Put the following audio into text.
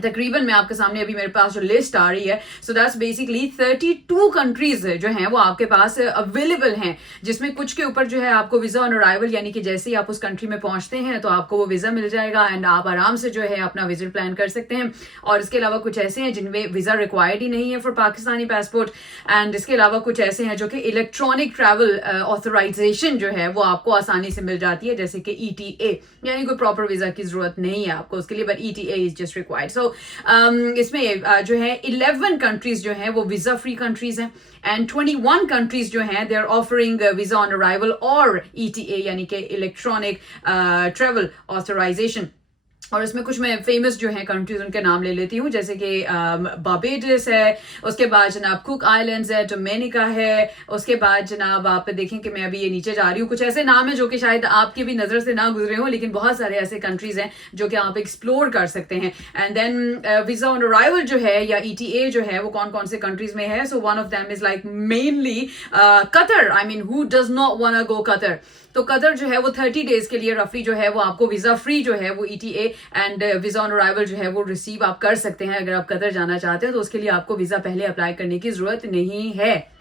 तकरीबन मैं आपके सामने अभी मेरे पास जो लिस्ट आ रही है, सो दैट्स बेसिकली 32 कंट्रीज जो हैं वो आपके पास अवेलेबल हैं, जिसमें कुछ के ऊपर जो है आपको वीजा ऑन अराइवल यानी कि जैसे ही आप उस कंट्री में पहुंचते हैं तो आपको वो वीजा मिल जाएगा एंड आप आराम से जो है अपना विजिट प्लान कर सकते हैं। और इसके अलावा कुछ ऐसे हैं जिनमें वीजा रिक्वायर्ड ही नहीं है फॉर पाकिस्तानी पासपोर्ट, एंड इसके अलावा कुछ ऐसे हैं जो कि इलेक्ट्रॉनिक ट्रैवल ऑथराइजेशन जो है वो आपको आसानी से मिल जाती है, जैसे कि ETA, यानी कोई प्रॉपर वीजा की जरूरत नहीं है आपको उसके लिए, but ETA is just required. So इसमें जो है 11 कंट्रीज जो हैं वो वीजा फ्री कंट्रीज हैं एंड 21 कंट्रीज जो हैं they are offering visa on arrival और ETA यानी कि इलेक्ट्रॉनिक ट्रेवल ऑथराइजेशन। और इसमें कुछ मैं फेमस जो हैं कंट्रीज उनके नाम ले लेती हूँ, जैसे कि बारबेडस है, उसके बाद जनाब कुक आइलैंड्स है, डोमिनिका है, उसके बाद जनाब आप देखें कि मैं अभी ये नीचे जा रही हूँ, कुछ ऐसे नाम है जो कि शायद आपकी भी नजर से ना गुजरे हो, लेकिन बहुत सारे ऐसे कंट्रीज हैं जो कि आप एक्सप्लोर कर सकते हैं। And then visa on arrival जो है या ETA जो है वो कौन कौन से कंट्रीज में है, so one of them is like mainly Qatar. I mean who does not want to go Qatar. तो कतर जो है वो 30 डेज के लिए रफली जो है वो आपको वीजा फ्री जो है वो ETA and visa on arrival जो है वो रिसीव आप कर सकते हैं। अगर आप कतर जाना चाहते हैं तो उसके लिए आपको वीजा पहले अप्लाई करने की जरूरत नहीं है।